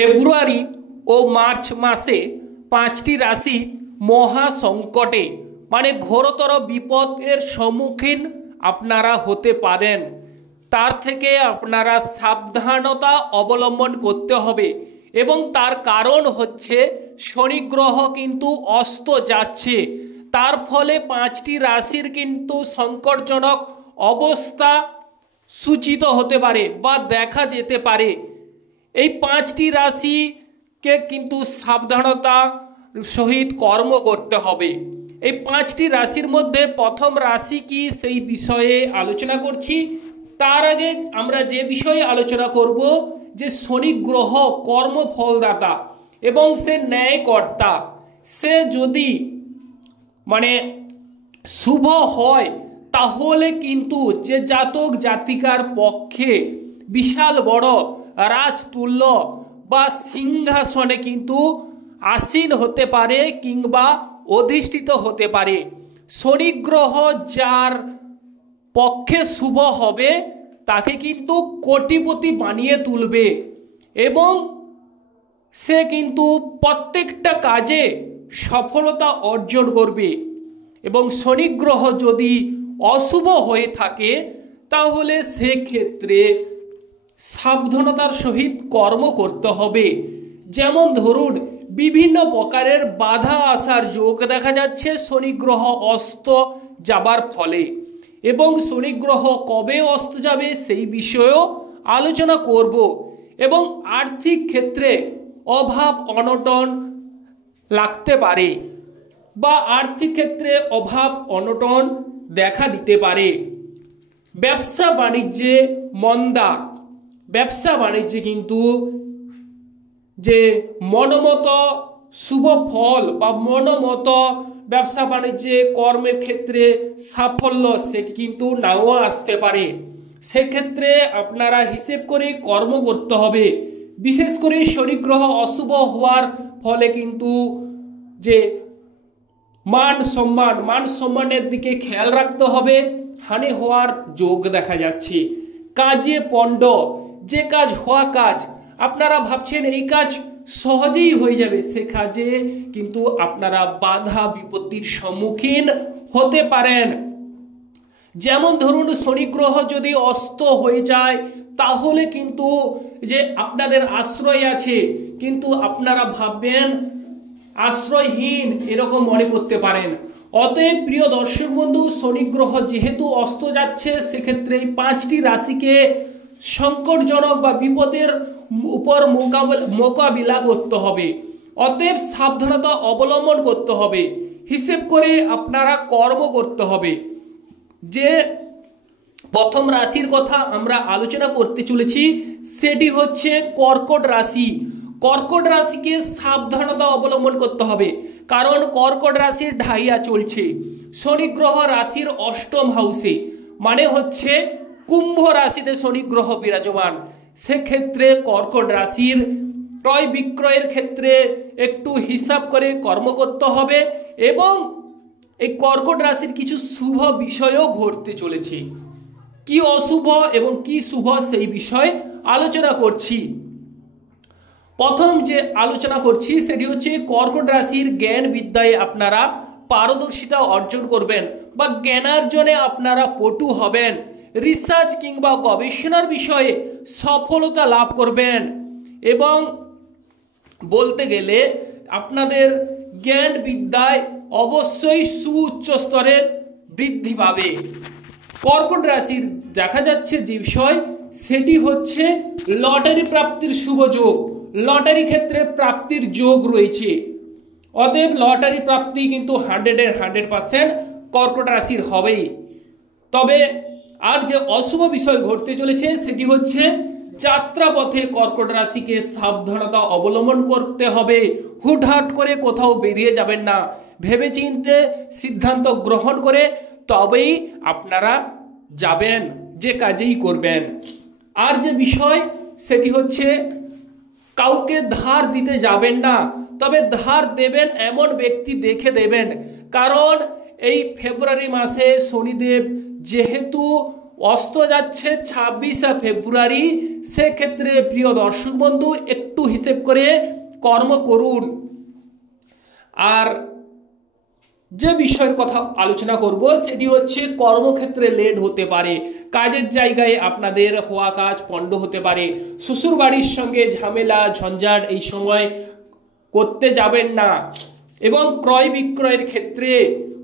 ফেব্রুয়ারি ও March মাসে 5টি রাশি মহা সংকটে মানে ঘোরতর বিপদের সম্মুখীন আপনারা হতে পারেন। তার থেকে আপনারা সাবধানতা অবলম্বন করতে হবে এবং তার কারণ হচ্ছে শনি গ্রহ কিন্তু অস্ত যাচ্ছে। তার ফলে 5টি রাশির কিন্তু সংকটজনক অবস্থা সূচিত হতে পারে বা দেখা যেতে পারে। এই 5টি রাশিকে কিন্তু সাবধানতা সহিত কর্ম করতে হবে। এই 5টি রাশির মধ্যে প্রথম রাশি কি সেই বিষয়ে আলোচনা করছি। তার আগে আমরা যে বিষয়ে আলোচনা করব যে শনি গ্রহ কর্মফলদাতা এবং সে ন্যায়কর্তা, সে যদি মানে শুভ হয় তাহলে কিন্তু যে জাতক জাতিকার পক্ষে বিশাল বড় রাজতুল্য বা সিংহাসনে কিন্তু আসীন হতে পারে কিংবা অধিষ্ঠিত হতে পারে। শনি গ্রহ যার পক্ষে শুভ হবে তাকে কিন্তু কোটিপতি বানিয়ে তুলবে এবং সে কিন্তু প্রত্যেকটা কাজে সফলতা অর্জন করবে। এবং শনি গ্রহ যদি অশুভ হয়ে থাকে তাহলে সেক্ষেত্রে সাবধানতার সহিত কর্ম করতে হবে। যেমন ধরুন বিভিন্ন প্রকারের বাধা আসার যোগ দেখা যাচ্ছে শনি গ্রহ অস্ত যাবার ফলে, এবং শনি গ্রহ কবে অস্ত যাবে সেই বিষয়েও আলোচনা করব। এবং আর্থিক ক্ষেত্রে অভাব অনটন লাগতে পারে বা আর্থিক ক্ষেত্রে অভাব অনটন দেখা দিতে পারে। ব্যবসা বাণিজ্যে মন্দা, ব্যবসা বাণিজ্যে কিন্তু যে মনমত শুভ ফল বা মনমত ব্যবসা বাণিজ্যে কর্মের ক্ষেত্রে সাফল্য সেটি কিন্তু নাও আসতে পারে। সেক্ষেত্রে আপনারা হিসেব করে কর্ম করতে হবে। বিশেষ করে শনি গ্রহ অশুভ হওয়ার ফলে কিন্তু যে মান সম্মানের দিকে খেয়াল রাখতে হবে, হানি হওয়ার যোগ দেখা যাচ্ছে। কাজে পণ্ড, যে কাজ হওয়া কাজ আপনারা ভাবছেন এই কাজ সহজেই হয়ে যাবে, সে কাজে কিন্তু আপনারা বাধা বিপত্তির সম্মুখীন হতে পারেন। যেমন ধরুন শনি গ্রহ যদি অস্ত হয়ে যায় তাহলে কিন্তু যে আপনাদের আশ্রয় আছে কিন্তু আপনারা ভাববেন আশ্রয়হীন এরকম মনে করতে পারেন। অতএব প্রিয় দর্শক বন্ধু, শনি গ্রহ যেহেতু অস্ত যাচ্ছে সেক্ষেত্রে এই 5টি রাশিকে সংকটজনক বা বিপদের উপর মোকাবিলা করতে হবে। অতএব সাবধানতা অবলম্বন করতে হবে, হিসেব করে আপনারা কর্ম করতে হবে। যে প্রথম রাশির কথা আমরা আলোচনা করতে চলেছি সেটি হচ্ছে কর্কট রাশি। কর্কট রাশিকে সাবধানতা অবলম্বন করতে হবে, কারণ কর্কট রাশির ঢাইয়া চলছে। শনি গ্রহ রাশির অষ্টম হাউসে মানে হচ্ছে কুম্ভ রাশিতে শনি গ্রহ বিরাজমান। সেক্ষেত্রে কর্কট রাশির ক্রয় বিক্রয়ের ক্ষেত্রে একটু হিসাব করে কর্ম করতে হবে এবং এই কর্কট রাশির কিছু শুভ বিষয়ও ঘটতে চলেছে। কি অশুভ এবং কি শুভ সেই বিষয়ে আলোচনা করছি। প্রথম যে আলোচনা করছি সেটি হচ্ছে কর্কট রাশির জ্ঞান বিদ্যায় আপনারা পারদর্শিতা অর্জন করবেন বা জ্ঞানার্জনে আপনারা পটু হবেন। রিসার্চ কিংবা গবেষণার বিষয়ে সফলতা লাভ করবেন এবং বলতে গেলে আপনাদের জ্ঞান বিদ্যায় অবশ্যই সুউচ্চ স্তরে বৃদ্ধি পাবে। কর্কট রাশির দেখা যাচ্ছে যে বিষয় সেটি হচ্ছে লটারি প্রাপ্তির শুভ যোগ। লটারি ক্ষেত্রে প্রাপ্তির যোগ রয়েছে। অতএব লটারি প্রাপ্তি কিন্তু 100% কর্কট রাশির হবেই। তবে আর যে অশুভ বিষয় ঘটতে চলেছে সেটি হচ্ছে যাত্রাপথে কর্কট রাশিকে সাবধানতা অবলম্বন করতে হবে। হুটহাট করে কোথাও বেরিয়ে যাবেন না, ভেবেচিন্তে সিদ্ধান্ত গ্রহণ করে তবেই আপনারা যাবেন, যে কাজেই করবেন। আর যে বিষয় সেটি হচ্ছে কাউকে ধার দিতে যাবেন না, তবে ধার দেবেন এমন ব্যক্তি দেখে দেবেন, কারণ এই ফেব্রুয়ারি মাসে শনিদেব যেহেতু অস্ত যাচ্ছে 26শে ফেব্রুয়ারি। সেক্ষেত্রে প্রিয় দর্শক বন্ধু একটু হিসেব করে কর্ম করুন। আর যে বিষয়ের কথা আলোচনা করব সেটি হচ্ছে কর্মক্ষেত্রে লেট হতে পারে, কাজের জায়গায় আপনাদের হওয়া কাজ পণ্ড হতে পারে, শ্বশুর বাড়ির সঙ্গে ঝামেলা ঝঞ্ঝাট এই সময় করতে যাবেন না, এবং ক্রয় বিক্রয়ের ক্ষেত্রে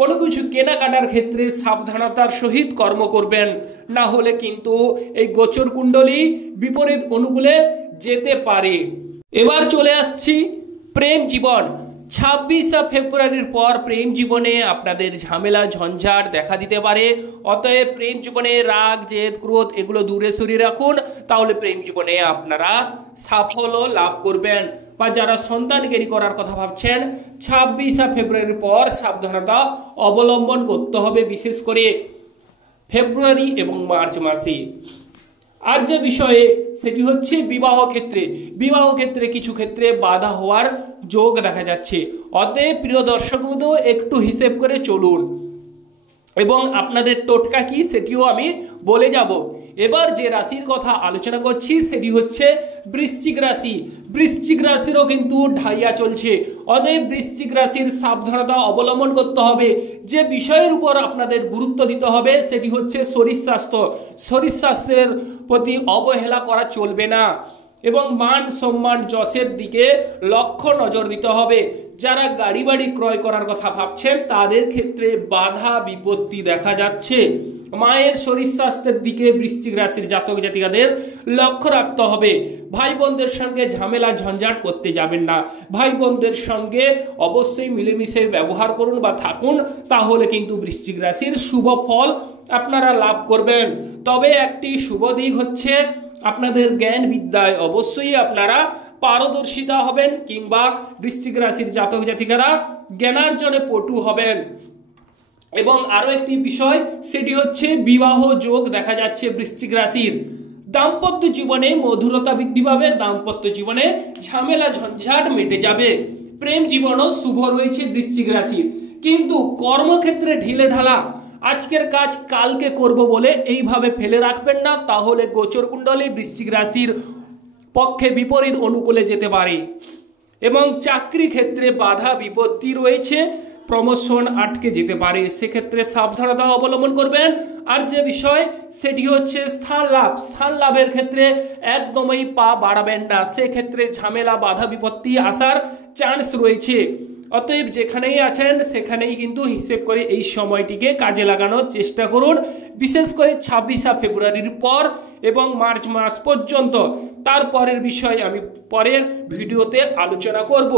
কোনো কিছু কেনাকাটার ক্ষেত্রে সাবধানতার সহিত কর্ম করবেন, না হলে কিন্তু এই গোচর কুণ্ডলী বিপরীত অনুকূলে যেতে পারে। এবার চলে আসছি প্রেম জীবন। 26শে ফেব্রুয়ারির পর প্রেম জীবনে আপনাদের ঝামেলা ঝঞ্ঝাট দেখা দিতে পারে। অতএব প্রেম জীবনে রাগ জেদ ক্রোধ এগুলো দূরে সরিয়ে রাখুন, তাহলে প্রেম জীবনে আপনারা সাফল্য লাভ করবেন। বা যারা সন্তানকেরি করার কথা ভাবছেন 26শে ফেব্রুয়ারির পর সাবধানতা অবলম্বন করতে হবে, বিশেষ করে ফেব্রুয়ারি এবং মার্চ মাসে। আর যে বিষয়ে সেটি হচ্ছে বিবাহ ক্ষেত্রে। বিবাহ ক্ষেত্রে কিছু ক্ষেত্রে বাধা হওয়ার যোগ দেখা যাচ্ছে। অতএব প্রিয় দর্শক বন্ধু একটু হিসেব করে চলুন, এবং আপনাদের টোটকা কি সেটিও আমি বলে যাব। এবার যে রাশির কথা আলোচনা করছি সেটি হচ্ছে বৃশ্চিক রাশি। বৃশ্চিক রাশিরও কিন্তু ঢাইয়া চলছে। অতএব বৃশ্চিক রাশির সাবধানতা অবলম্বন করতে হবে। যে বিষয়ের উপর আপনাদের গুরুত্ব দিতে হবে সেটি হচ্ছে শরীর স্বাস্থ্য। শরীর স্বাস্থ্যের প্রতি অবহেলা করা চলবে না, এবং মান সম্মান যশের দিকে লক্ষ্য নজর দিতে হবে। যারা গাড়ি বাড়ি ক্রয় করার কথা ভাবছেন তাদের ক্ষেত্রে বাধা বিপত্তি দেখা যাচ্ছে। মায়ের শরীর স্বাস্থ্যের দিকে বৃশ্চিক রাশির জাতক জাতিকাদের লক্ষ্য রাখতে হবে। ভাই বোনদের সঙ্গে ঝামেলা ঝঞ্ঝাট করতে যাবেন না। ভাই বোনদের সঙ্গে অবশ্যই মিলেমিশে ব্যবহার করুন বা থাকুন, তাহলে কিন্তু বৃশ্চিক রাশির শুভ ফল আপনারা লাভ করবেন। তবে একটি শুভ দিক হচ্ছে আপনাদের জ্ঞান বিদ্যায় অবশ্যই আপনারা পারদর্শিতা হবেন, কিংবা বৃশ্চিক রাশির জাতক জাতিকারা জ্ঞানার্জনে পটু হবেন। এবং আরো একটি বিষয় সেটি হচ্ছে বিবাহ যোগ দেখা যাচ্ছে বৃশ্চিক রাশির। দাম্পত্য জীবনে মধুরতা বৃদ্ধি পাবে, দাম্পত্য জীবনে ঝামেলা ঝঞ্ঝাট মিটে যাবে। প্রেম জীবনও শুভ রয়েছে বৃশ্চিক রাশির, কিন্তু কর্মক্ষেত্রে ঢিলে ঢালা, আজকের কাজ কালকে করব বলে এইভাবে ফেলে রাখবেন না, তাহলে গোচর কুণ্ডলী বৃশ্চিক রাশির পক্ষে বিপরীত অনুকূলে যেতে পারে। এবং চাকরি ক্ষেত্রে বাধা বিপত্তি রয়েছে, প্রমোশন আটকে যেতে পারে, সেক্ষেত্রে সাবধানতা অবলম্বন করবেন। আর যে বিষয় সেটি হচ্ছে স্থান লাভ। স্থান লাভের ক্ষেত্রে একদমই পা বাড়াবেন না, সেক্ষেত্রে ঝামেলা বাধা বিপত্তি আসার চান্স রয়েছে। অতএব যেখানেই আছেন সেখানেই কিন্তু হিসেব করে এই সময়টিকে কাজে লাগানোর চেষ্টা করুন, বিশেষ করে 26শে ফেব্রুয়ারির পর এবং মার্চ মাস পর্যন্ত। তারপরের বিষয় আমি পরের ভিডিওতে আলোচনা করব।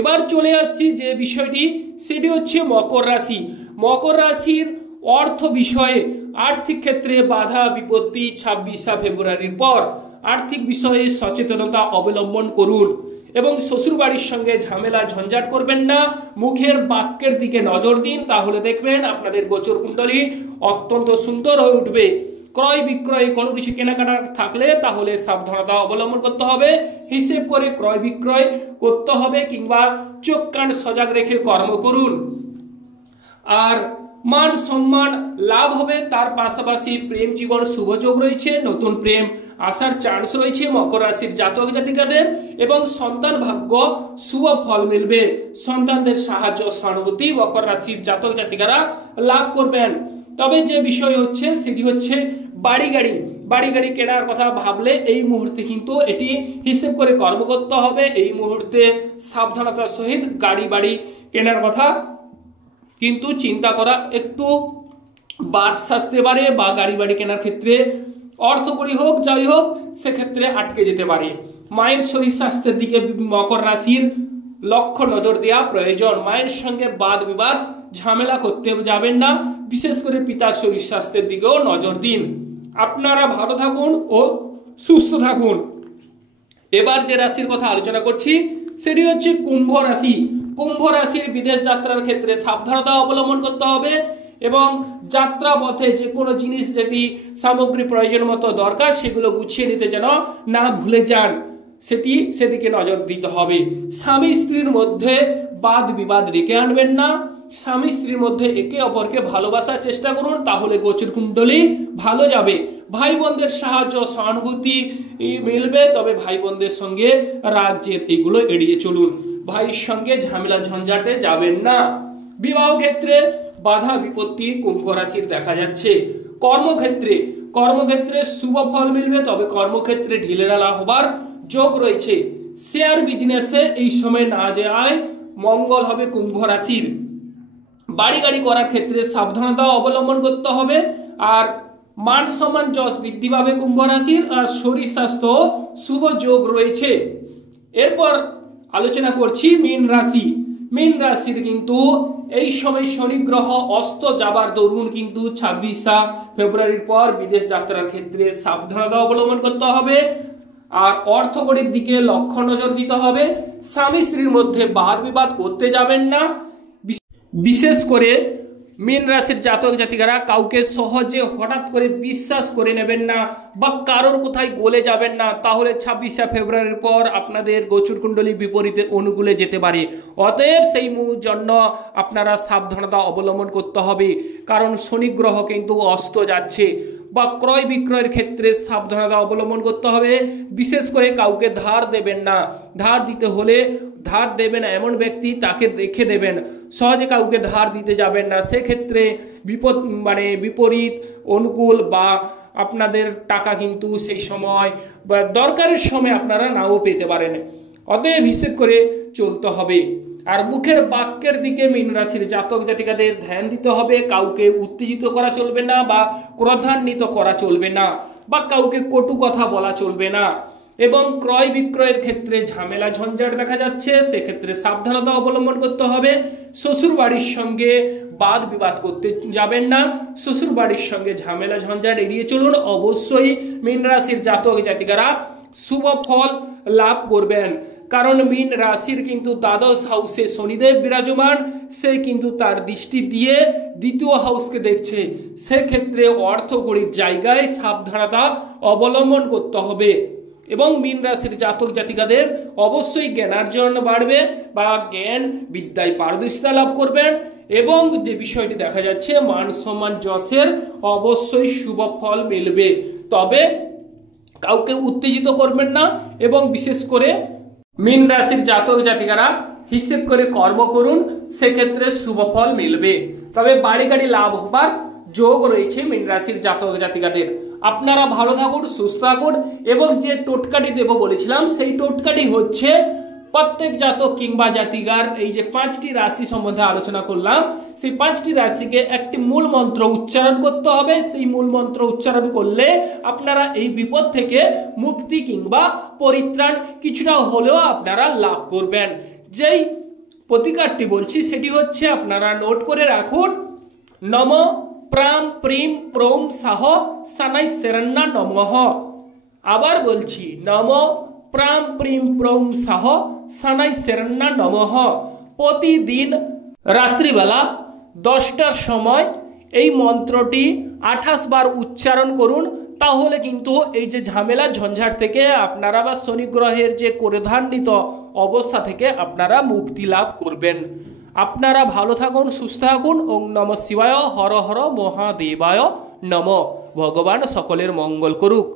এবার চলে আসছি যে বিষয়টি সেটি হচ্ছে মকর রাশি। মকর রাশির অর্থ বিষয়ে আর্থিক ক্ষেত্রে বাধা বিপত্তি 26শে ফেব্রুয়ারির পর। আর্থিক বিষয়ে সচেতনতা অবলম্বন করুন, এবং শ্বশুর বাড়ির সঙ্গে ঝামেলা ঝঞ্ঝাট করবেন না। মুখের বাক্যের দিকে নজর দিন, তাহলে দেখবেন আপনাদের গোচর কুণ্ডলী অত্যন্ত সুন্দর হয়ে উঠবে। ক্রয় বিক্রয়ে কোনো কিছু কেনাকাটা থাকলে তাহলে সাবধানতা অবলম্বন করতে হবে, হিসেব করে ক্রয় বিক্রয় করতে হবে, কিংবা চোখ কান সজাগ রেখে কর্ম করুন। আর মান সম্মান লাভ হবে, তার পাশাপাশি প্রেম জীবন শুভযোগ রয়েছে, নতুন প্রেম আসার চান্স রয়েছে মকর রাশির জাতক জাতিকাদের, এবং সন্তান ভাগ্য শুভ ফল মিলবে। সন্তানদের সাহায্য সহানুভূতি মকর রাশির জাতক জাতিকারা লাভ করবেন। তবে যে বিষয় হচ্ছে সেটি হচ্ছে বাড়ি গাড়ি কেনার কথা ভাবলে এই মুহূর্তে কিন্তু এটি হিসেব করে কর্ম করতে হবে। এই মুহূর্তে সাবধানতার সহিত গাড়ি বাড়ি কেনার কথা কিন্তু চিন্তা করা একটু বাদ সাজতে পারে, বা গাড়ি বাড়ি কেনার ক্ষেত্রে অর্থকরী হোক যাই হোক সেক্ষেত্রে আটকে যেতে পারে। মায়ের শরীর স্বাস্থ্যের দিকে মকর রাশির লক্ষ্য নজর দেওয়া প্রয়োজন। মায়ের সঙ্গে বাদ বিবাদ ঝামেলা করতে যাবেন না, বিশেষ করে পিতার শরীর স্বাস্থ্যের দিকেও নজর দিন। আপনারা ভালো থাকুন ও সুস্থ থাকুন। এবার যে রাশির কথা আলোচনা করছি সেটি হচ্ছে কুম্ভ রাশি। কুম্ভ রাশির বিদেশ যাত্রার ক্ষেত্রে সাবধানতা অবলম্বন করতে হবে, এবং যাত্রা পথে যে কোনো জিনিস যেটি সামগ্রী প্রয়োজন মতো দরকার সেগুলো গুছিয়ে নিতে যেন না ভুলে যান, সেদিকে নজর দিতে হবে। স্বামী স্ত্রীর মধ্যে বাদ বিবাদ রেখে আনবেন না, স্বামী স্ত্রীর মধ্যে একে অপরকে ভালোবাসার চেষ্টা করুন, তাহলে গোচর কুণ্ডলী ভালো যাবে। ভাই বোনদের সাহায্য সহানুভূতি মিলবে, তবে ভাই বোনদের সঙ্গে রাগ জেদ এগুলো এড়িয়ে চলুন। ভাইয়ের সঙ্গে ঝামেলা ঝঞ্ঝাটে যাবেন না। বিবাহ ক্ষেত্রে বাধা বিপত্তি কুম্ভ রাশির দেখা যাচ্ছে। কর্মক্ষেত্রে শুভ ফল মিলবে, তবে কর্মক্ষেত্রে ঢিলেঢালা হবার যোগ রয়েছে। শেয়ার বিজনেসে এই সময় না যায় মঙ্গল হবে কুম্ভ রাশির। বাড়ি গাড়ি করার ক্ষেত্রে সাবধানতা অবলম্বন করতে হবে। আর মান সম্মান যশ বৃদ্ধি পাবে কুম্ভ রাশির। আর শরীর স্বাস্থ্য শুভ যোগ রয়েছে। এরপর আলোচনা করছি মীন রাশি। মীন রাশির কিন্তু এই সময় শনি গ্রহ অস্ত যাবার দরুন কিন্তু 26 ফেব্রুয়ারির পর বিদেশ যাত্রার ক্ষেত্রে সাবধানতা অবলম্বন করতে হবে। আর অর্থকড়ির দিকে লক্ষ্য নজর দিতে হবে। স্বামী স্ত্রীর মধ্যে বাদ বিবাদ করতে যাবেন না। বিশেষ করে মীন রাশির জাতক জাতিকারা কাউকে সহজে হঠাৎ করে বিশ্বাস করে নেবেন না বা কারোর কোথায় গলে যাবেন না, তাহলে 26 ফেব্রুয়ারির পর আপনাদের গোচর কুণ্ডলী বিপরীতে অনুকূলে যেতে পারে। অতএব সেই জন্য আপনারা সাবধানতা অবলম্বন করতে হবে, কারণ শনি গ্রহ কিন্তু অস্ত যাচ্ছে। বা ক্রয় বিক্রয়ের ক্ষেত্রে সাবধানতা অবলম্বন করতে হবে। বিশেষ করে কাউকে ধার দেবেন না। ধার দিতে হলে ধার দেবেন এমন ব্যক্তি তাকে দেখে দেবেন, সহজে কাউকে ধার দিতে যাবেন না। সেক্ষেত্রে বিপরীত অনুকূল বা আপনাদের টাকা কিন্তু সেই সময় বা দরকারের সময় আপনারা নাও পেতে পারেন। অতএব হিসেব করে চলতে হবে। আর মুখের বাক্যের দিকে মীন রাশির জাতক জাতিকাদের ধ্যান দিতে হবে। কাউকে উত্তেজিত করা চলবে না বা ক্রোধান্বিত করা চলবে না বা কাউকে কটু কথা বলা চলবে না। এবং ক্রয় বিক্রয়ের ক্ষেত্রে ঝামেলা ঝঞ্ঝাট দেখা যাচ্ছে, সেক্ষেত্রে সাবধানতা অবলম্বন করতে হবে। শ্বশুর বাড়ির সঙ্গে বাদ বিবাদ করতে যাবেন না। শ্বশুর বাড়ির সঙ্গে ঝামেলা ঝঞ্ঝাট এড়িয়ে চলুন। অবশ্যই মীন রাশির জাতক জাতিকারা শুভ ফল লাভ করবেন, কারণ মীন রাশির কিন্তু দ্বাদশ হাউসে শনিদেব বিরাজমান। সে কিন্তু তার দৃষ্টি দিয়ে দ্বিতীয় হাউসকে দেখছে। সেক্ষেত্রে অর্থকড়ির জায়গায় সাবধানতা অবলম্বন করতে হবে। এবং মীন রাশির জাতক জাতিকাদের অবশ্যই জ্ঞানার্জন বাড়বে বা জ্ঞান বিদ্যায় পারদর্শিতা লাভ করবেন। এবং যে বিষয়টি দেখা যাচ্ছে মান সম্মান যশের অবশ্যই শুভ ফল মিলবে। তবে কাউকে উত্তেজিত করবেন না। এবং বিশেষ করে মীন রাশির জাতক জাতিকারা হিসেব করে কর্ম করুন, সেক্ষেত্রে শুভ ফল মিলবে। তবে বাড়ি গাড়ি লাভ হবার যোগ রয়েছে মীন রাশির জাতক জাতিকাদের। আপনারা ভালো থাকুন, সুস্থ থাকুন। এবং যে টোটকাটি দেব বলেছিলাম সেই টোটকাটি হচ্ছে প্রত্যেক জাতক কিংবা জাতিকার এই যে 5টি রাশি সম্বন্ধে আলোচনা করলাম, সেই 5টি রাশিকে একটি মূল মন্ত্র উচ্চারণ করতে হবে। সেই মূল মন্ত্র উচ্চারণ করলে আপনারা এই বিপদ থেকে মুক্তি কিংবা পরিত্রাণ কিছুটা হলেও আপনারা লাভ করবেন। যেই প্রতিকারটি বলছি সেটি হচ্ছে, আপনারা নোট করে রাখুন, নম প্রাম প্রিম প্রৌম সাহ সানাই শরণ্যা নমঃ। আবার বলছি, নম প্রাম প্রিম প্রৌম সাহ সানাই শরণ্যা নমঃ। প্রতিদিন রাত্রিবেলা 10টার সময় এই মন্ত্রটি 28 বার উচ্চারণ করুন। তাহলে কিন্তু এই যে ঝামেলা ঝঞ্ঝাট থেকে আপনারা বা শনি গ্রহের যে ক্রোধান্বিত অবস্থা থেকে আপনারা মুক্তি লাভ করবেন। আপনারা ভালো থাকুন, সুস্থ থাকুন। ওম নমঃ শিবায়, হর হর মহাদেবায় নমঃ। ভগবান সকলের মঙ্গল করুক।